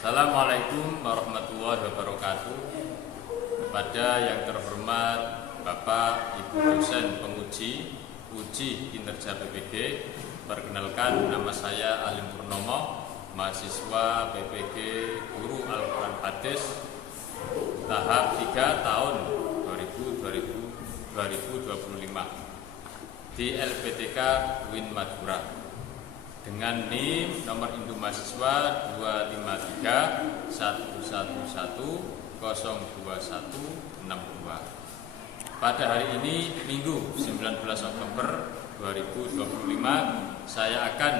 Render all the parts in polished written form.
Assalamualaikum warahmatullahi wabarakatuh. Kepada yang terhormat Bapak Ibu dosen penguji uji kinerja PPG, perkenalkan nama saya Alim Purnomo, mahasiswa PPG Guru Al-Quran Hadis tahap 3 tahun 2025 di LPTK UIN Madura dengan NIM nomor induk mahasiswa 25311102162. Pada hari ini Minggu 19 Oktober 2025 saya akan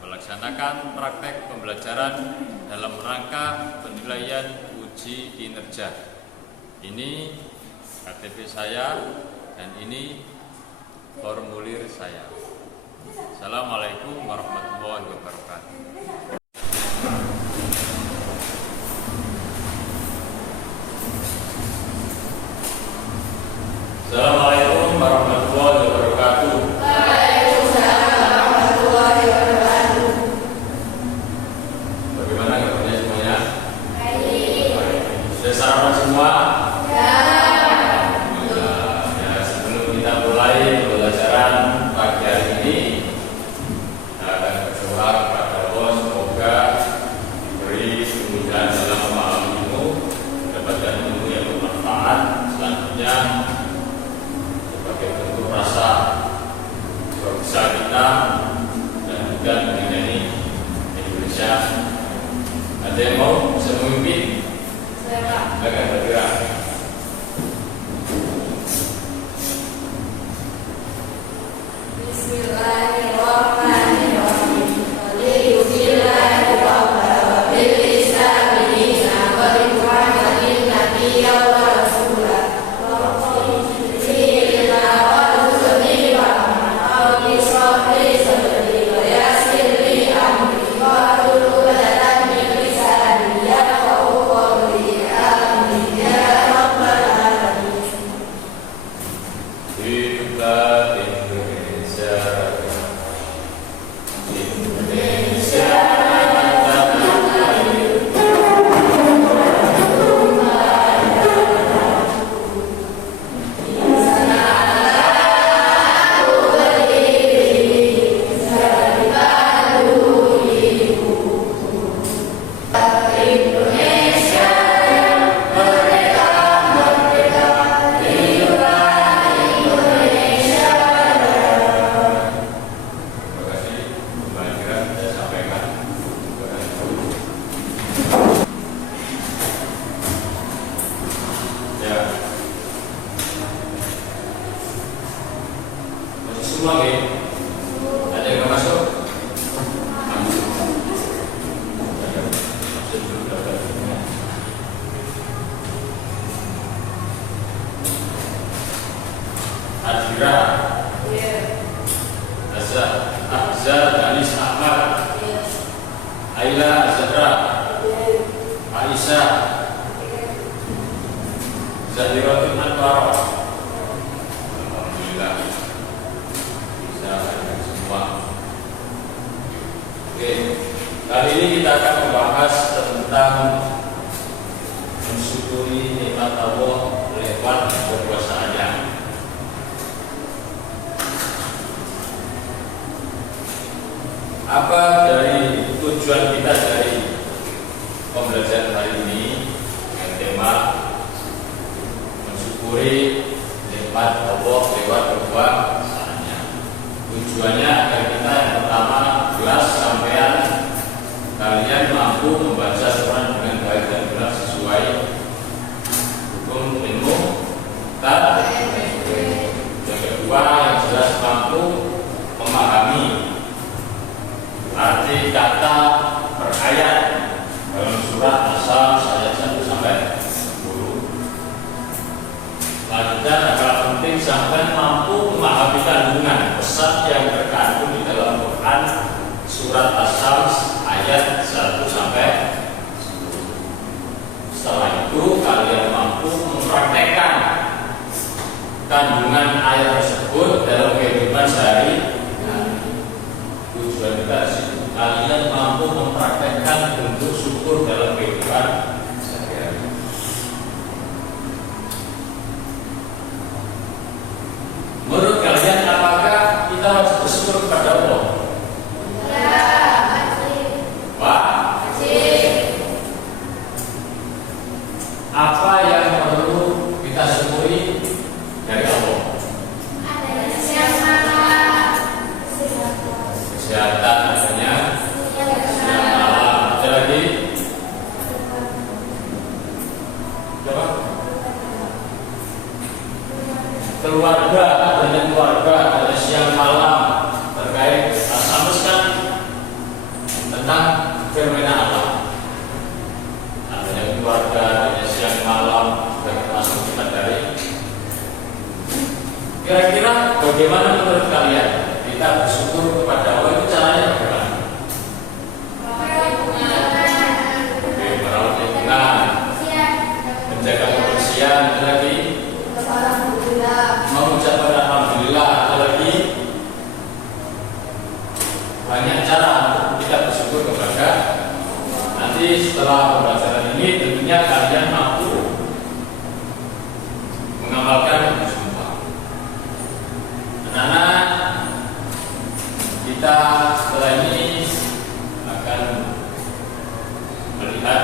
melaksanakan praktek pembelajaran dalam rangka penilaian uji kinerja. Ini KTP saya dan ini formulir saya. Assalamualaikum warahmatullahi wabarakatuh. Assalamualaikum warahmatullahi wabarakatuh. Waalaikumsalam warahmatullahi wabarakatuh. Bagaimana kabarnya semuanya? Baik. Sudah sarapan semua? Ya. Alhamdulillah. Ya, sebelum kita mulai pembelajaran pagi hari ini, kita akan berdoa kepada Allah semoga diberi kemudahan dalam memahami ilmu, mendapatkan ilmu yang bermanfaat. Selanjutnya sebagai bentuk rasa berbesar kita dan juga mengenai Indonesia. Ada yang mau bisa memimpin? Saya Silakan bergerak. Bismillahirrahmanirrahim. Alhamdulillahi rabbil alamin. Wa ridwanin nabiyya wa rasulah. Wa qulilna wa rusuli wa rabbi shrah li sadri wa yassir li amri wa hlul 'uqdatam min lisani yafqahu qawli. Amin ya rabbal alamin. Hiduplah Indonesia. Indonesia Terima kasih pembelajaran saya sampaikan. Ya. Masuk semua nih. Ada yang nggak masuk? Masuk. Masuk dulu daftarnya. Adira, Azza, Danis Ahmad, Aila Azhara, Aisyah, Zahiratul Anwar. Alhamdulillah bisa ada semua. Oke, kali ini kita akan membahas tentang mensyukuri nikmat Allah lewat kekuasaannya. Apa dari tujuan kita dari pembelajaran hari ini dengan tema mensyukuri nikmat Allah lewat kekuasaannya? Tujuannya agar kita yang pertama jelas sampean kalian mampu membaca Quran dengan baik dan benar sesuai hukum ilmu dan yang kedua yang jelas mampu memahami arti kata per ayat dalam surat Asal ayat 1 sampai 10. Selanjutnya yang paling penting sampai mampu memahami kandungan pesan yang terkandung di dalam Quran surat Asal ayat 1 sampai 10. Setelah itu kalian mampu mempraktekkan kandungan ayat tersebut dalam kehidupan sehari-hari. Tujuan kita kalian mampu mempraktekkan bentuk syukur dalam kehidupan bersyukur kepada Allah? Wajib. Apa yang perlu kita syukuri dari Allah? Kesehatan adanya siang malam. Ada lagi? Coba. Keluarga, adanya keluarga, adanya siang malam terkait sampaikan tentang fenomena Allah. Adanya keluarga, adanya siang malam, termasuk kita dari. Kira-kira bagaimana menurut kalian kita bersyukur kepada Allah itu caranya bagaimana? Oke, merawat lingkungan, menjaga kebersihan, ada lagi mengucapkan alhamdulillah, ada lagi banyak cara untuk kita bersyukur kepada. Nanti setelah pembelajaran ini tentunya kalian mampu mengamalkan itu semua. Anak-anak, kita setelah ini akan melihat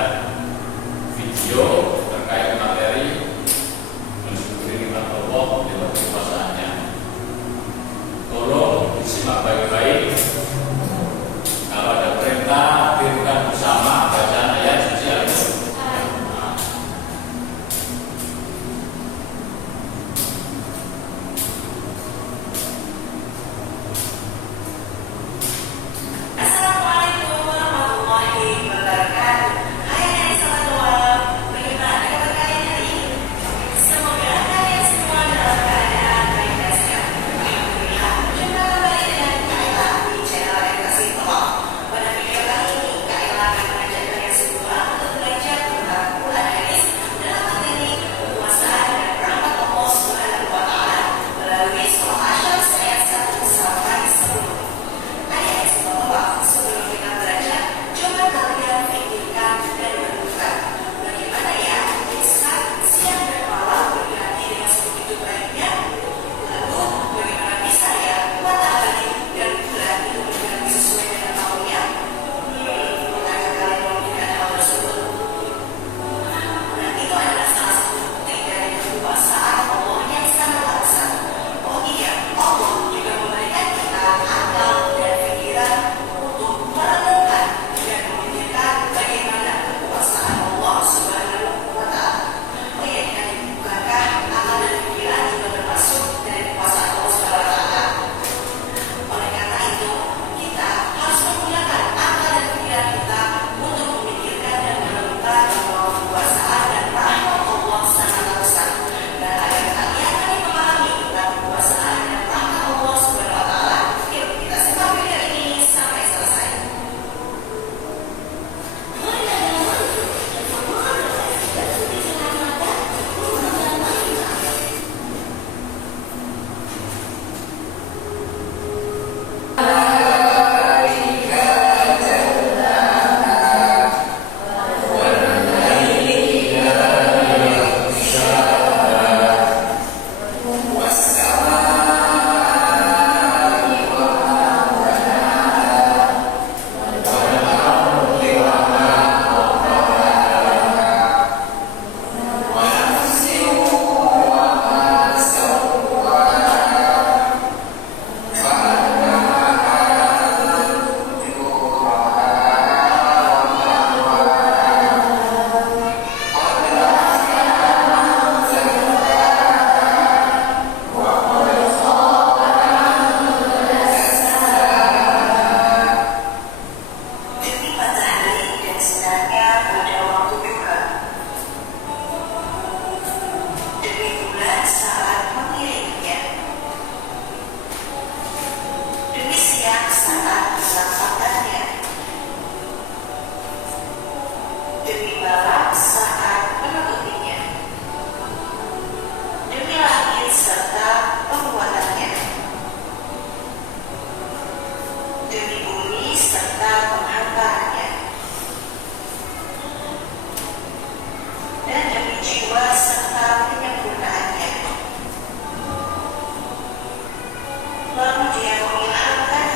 video terkait materi mensyukuri nikmat Allah di luar kekuasaannya. Tolong disimak baik-baik. Kalau ada perintah, tirukan bersama bacaan ayat suci Al-Quran. Assalamualaikum warahmatullahi wabarakatuh. Hai adik sahabat doa, bagaimana kabar kalian hari ini? Semoga kalian semua dalam keadaan baik dan sehat. Alhamdulillah, berjumpa kembali dengan Kaila di channel Edukasi Talk. Pada video kali ini, Kaila akan mengajak kalian semua untuk belajar tentang Quran hadis dalam materi kekuasaan dan rahmat Allah Subhanahu wa Ta'ala melalui surah Asy-Syams ayat 1 sampai 10. Adik-adik semua, sebelum kita belajar, coba kalian pikirkan dan renungkan bagaimana ya saat siang dan malam berganti dengan sebegitu baiknya. Lalu bagaimana bisa ya matahari dan bulan itu berganti sesuai dengan tahunnya? Bukankah kalian memikirkan hal tersebut? Nah, itu adalah salah satu bukti dari kekuasaan Allah yang sangat besar. Oh iya, Allah juga memberikan kita akal dan pikiran untuk merenungkan dan memikirkan bagaimana kekuasaan Allah Subhanahu wa Ta'ala. Oh iya, bukankah akal dan pikiran juga termasuk dari kekuasaan Allah Subhanahu wa Ta'ala? Oleh karena itu, kita harus menggunakan akal dan pikiran kita untuk memikirkan dan menemukan bahwa kekuasaan dan rahmat Allah sangatlah besar. Dan agar kalian dapat memahami tentang kekuasaan dan rahmat Allah Subhanahu wa Ta'ala, yuk kita simak video ini sampai selesai. Demi matahari dan sinarnya pada waktu duha, demi bulan saat mengiringnya, demi siang saat menampakkannya, demi malam saat menutupinya, demi langit serta penguatannya, demi bumi serta penghamparannya, dan demi jiwa serta penyempurnaannya. Lalu dia mengilhamkan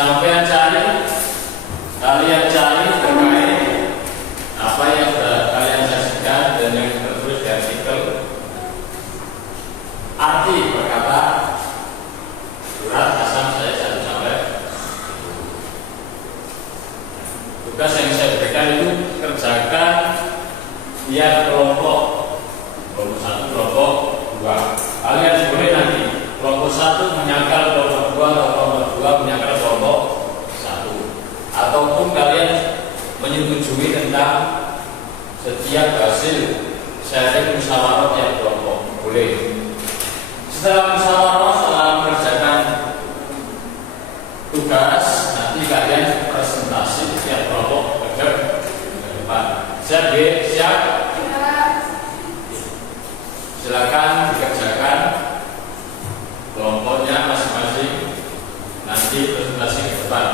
Sampai kalian cari terkait apa yang sudah kalian saksikan dan yang tertulis di artikel. Arti perkata surat Asam saya 1 sampai 10. Tugas yang saya berikan itu kerjakan tiap kelompok 1, kelompok 2. Kalian boleh nanti kelompok 1 menyangkal kelompok 2 atau kelompok 2 menyangkal kelompok 1, ataupun kalian menyetujui tentang setiap hasil sharing musyawarah tiap kelompok boleh. Setelah musyawarah, setelah mengerjakan tugas, nanti kalian presentasi setiap kelompok ke depan. Siap, siap. Silakan dikerjakan kelompoknya masing-masing, nanti presentasi ke depan.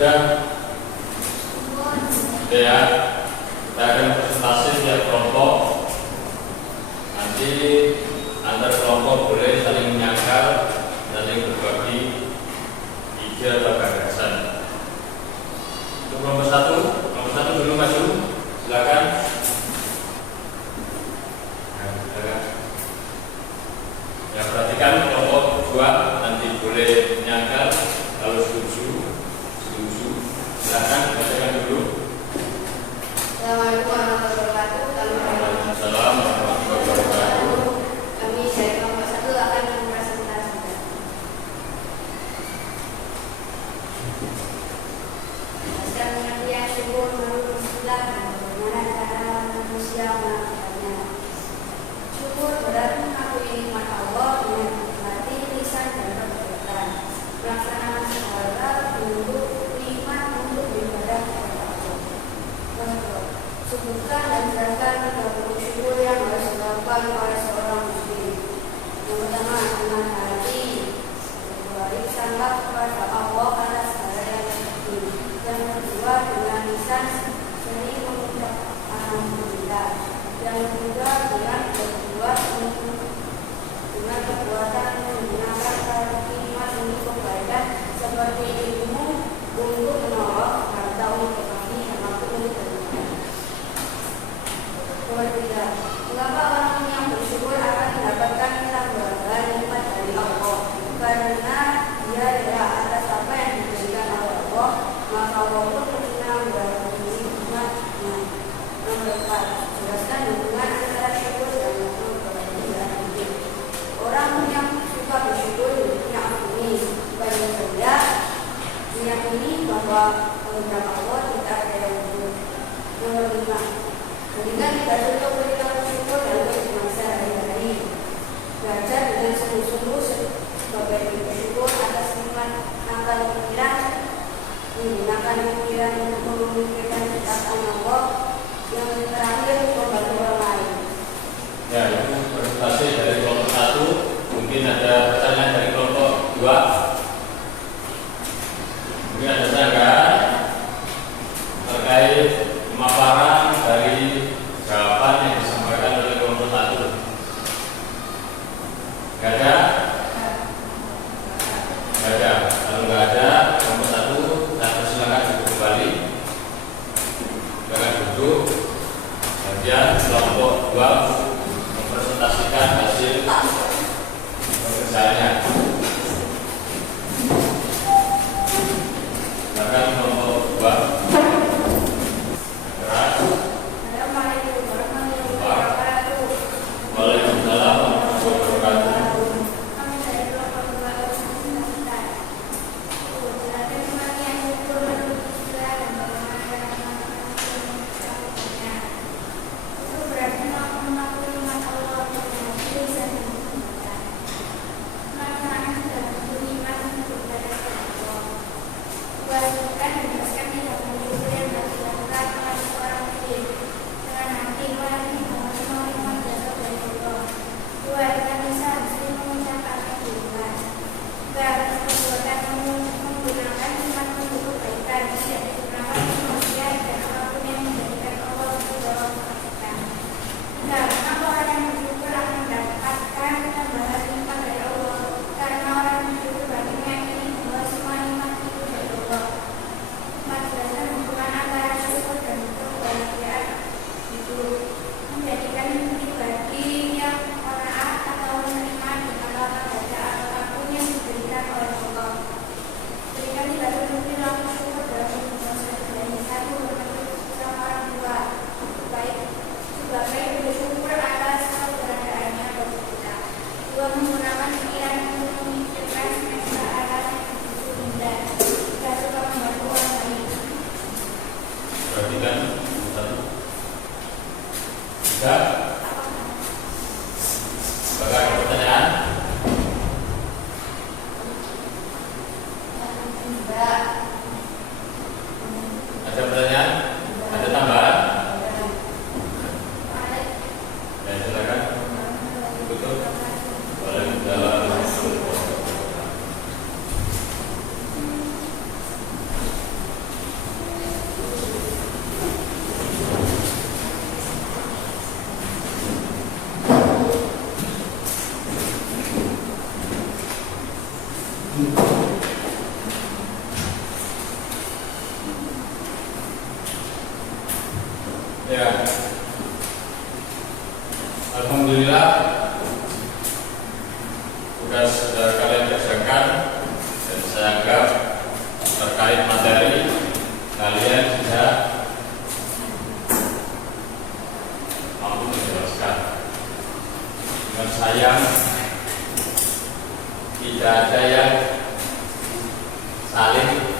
Sudah? Ya, kita akan presentasi tiap kelompok. Nanti antar kelompok boleh saling menyangkal, saling berbagi ide atau gagasan. Untuk kelompok satu dulu maju, silakan. Ya, perhatikan kelompok 2 nanti boleh menyangkal. Kalau setuju, silakan bacakan dulu. Assalamualaikum warahmatullahi Mungkin ada pertanyaan dari kelompok 2. Mungkin ada tanggapan terkait pemaparan dari jawaban yang disampaikan oleh kelompok 1. Gak ada? Gak ada. Kalau gak ada, kelompok 1 saya persilakan duduk kembali. Silakan duduk. Kemudian kelompok 2 mempresentasikan hasil pekerjaannya. Silakan kelompok 2. Waalaikumsalam warahmatullahi wabarakatuh. Ya, alhamdulillah tugas sudah kalian kerjakan dan saya anggap terkait materi kalian sudah mampu menjelaskan. Dengan sayang tidak ada yang saling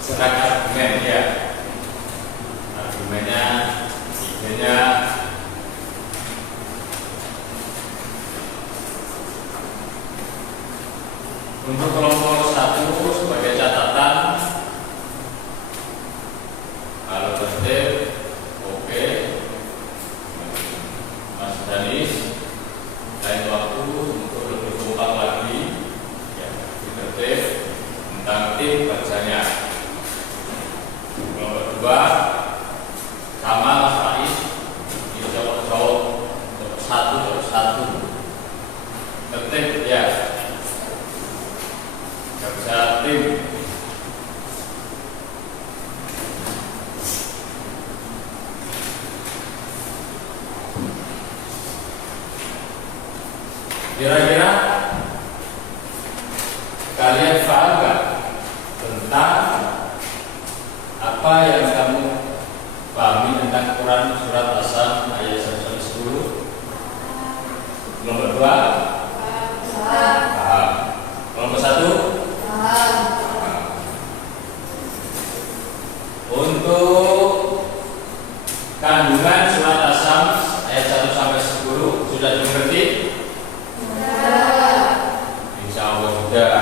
serang argumen ya, argumennya untuk kelompok 1 sebagai catatan, kalau tertib oke, Mas Danis lain waktu untuk lebih kompak lagi ya, tertib tentang tim kerjanya. Kelompok 2 sama Mas Faiz, ini jawab satu tertib ya, kerja tim. Kira-kira kalian paham gak tentang apa yang kamu pahami tentang Quran surat As-Sam ayat 110? Nomor 2 paham. Nomor 1 paham. Untuk kandungan surat As-Sam ayat 1 sampai 10 sudah dimengerti? Insya Allah sudah.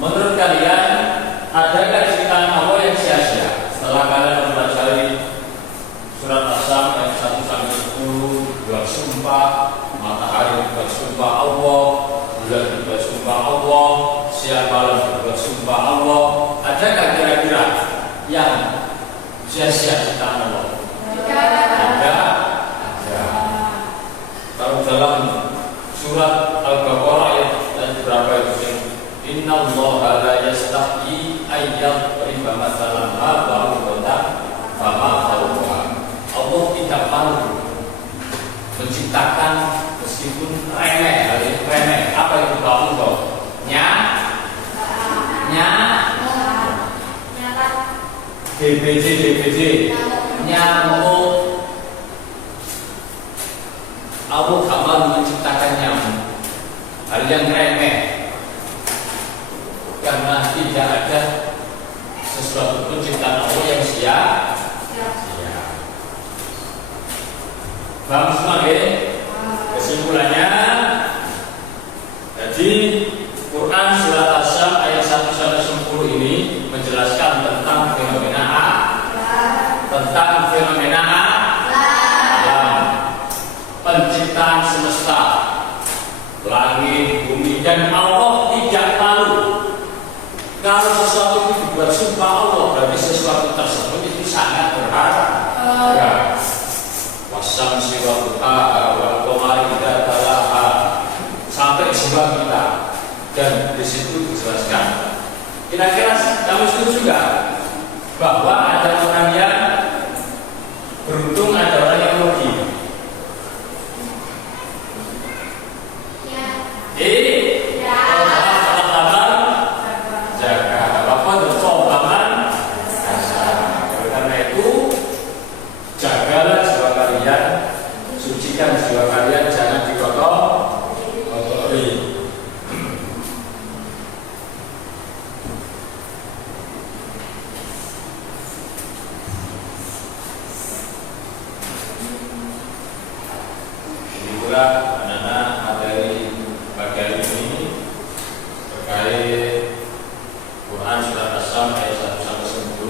Menurut kalian adakah ciptaan Allah yang sia-sia setelah kalian mempelajari surat As-Sam ayat 1 sampai 10, bersumpah matahari bersumpah sia-sia ciptaan Allah? Ada. Kalau dalam surat Al-Baqarah ayat berapa itu? Inna Allah la yastahyi ayyadriba mathalan ma ba'udatan fama fawqaha. Allah tidak malu menciptakan meskipun remeh. Apa itu ba'udah? DBD nyamuk. Allah gak malu menciptakan nyamuk, hal yang remeh, karena tidak ada sesuatu pun ciptaan Allah yang sia-sia. Paham semua ya? Kesimpulannya, jadi Quran surat As-Sam ayat 1-10 ini menjelaskan tentang fenomena alam, penciptaan semesta, langit, bumi, dan Allah tidak malu. Kalau sesuatu itu dibuat sumpah Allah, berarti sesuatu tersebut itu sangat berharga. Wasyamsi wa duhaha wal qamari idza talaha, sampai jiwa kita, dan di situ dijelaskan. Kira-kira kamu setuju juga bahwa ada orang yang beruntung, ada orang yang rugi? Sucikan jiwa kalian, jangan dikotori. Ini pula anak-anak materi pagi hari ini terkait Quran surat As-Sam ayat 1-10.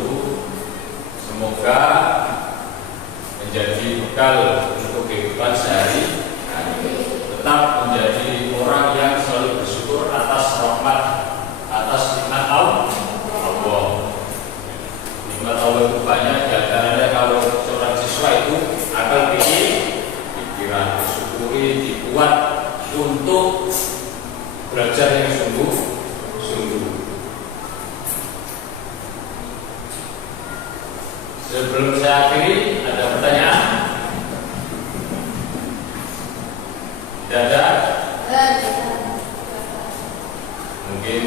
Semoga menjadi bekal untuk kehidupan sehari-hari, tetap menjadi orang yang selalu bersyukur atas rahmat, atas nikmat Allah. Nikmat Allah itu banyak, diantaranya kalau seorang siswa itu akal pikiran disyukuri, dibuat untuk belajar yang sungguh-sungguh. Sebelum saya akhiri, ada pertanyaan? Tidak ada? Mungkin